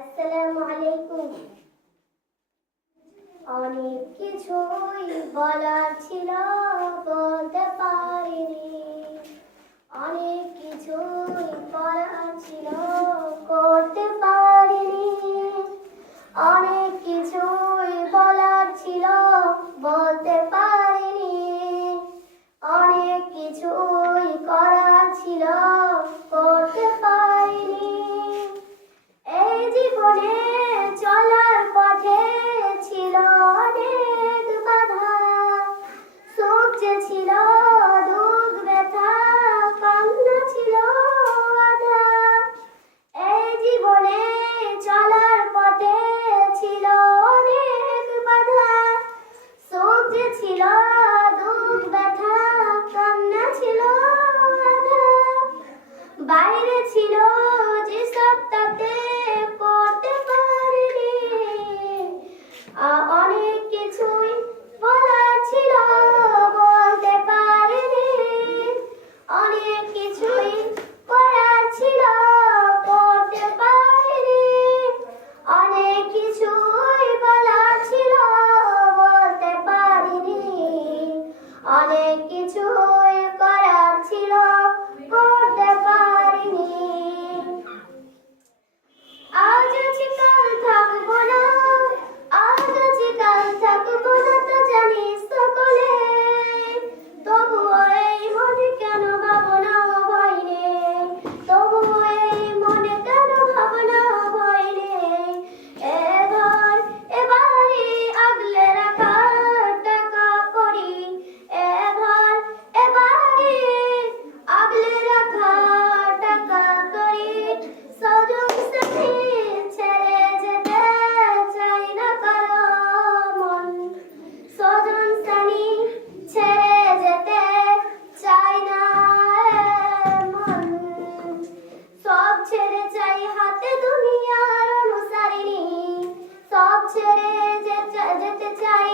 আসসালামু আলাইকুম। অনেক কিছুই বলার ছিল, বলতে পারিনি। অনেক কিছুই করার ছিল, করতে পারিনি। অনেক কিছুই বলার ছিল, বলতে পারিনি। অনেক কিছুই করার ছিল, করতে পারিনি। এই জীবনে চলার পথে ছিল অনেক বাধা, সুখ যে ছিল, দুঃখ ব্যথা, কান্না ছিল আধা। এই জীবনে চলার পথে ছিল অনেক বাধা, সুখ যে ছিল, দুঃখ ব্যথা, কান্না ছিল আধা। বাইরে ছিল যেসব তাতে করতে পারিনি। অনেক কিছুই বলার ছিল, বলতে পারিনি। অনেক কিছুই করার ছিল, করতে পারিনি। অনেক কিছুই বলার ছিল, বলতে পারিনি। অনেক কিছুই করার ছিল, করতে পারিনি। আজ আছি কাল থাকবো না, আজ আছি কাল থাকবো না, তা জানি সকলে। তবুও এই মনে কেন ভাবনা ভয় নেই, তবুও এই মনে কেন ভাবনা ভয় নেই। এ ঘর এ বাড়ি আগলে রাখার টাকা করি, এ ঘর এ বাড়ি আগলে রাখার টাকা করি। সজন সাথী ছেড়ে যেতে চাই না কারো মন, সজন সাথী ছেড়ে যেতে চাই না মন। সব ছেড়ে চাই হাতে দুনিয়ার অনুসারিণী, সব ছেড়ে যেতে চাই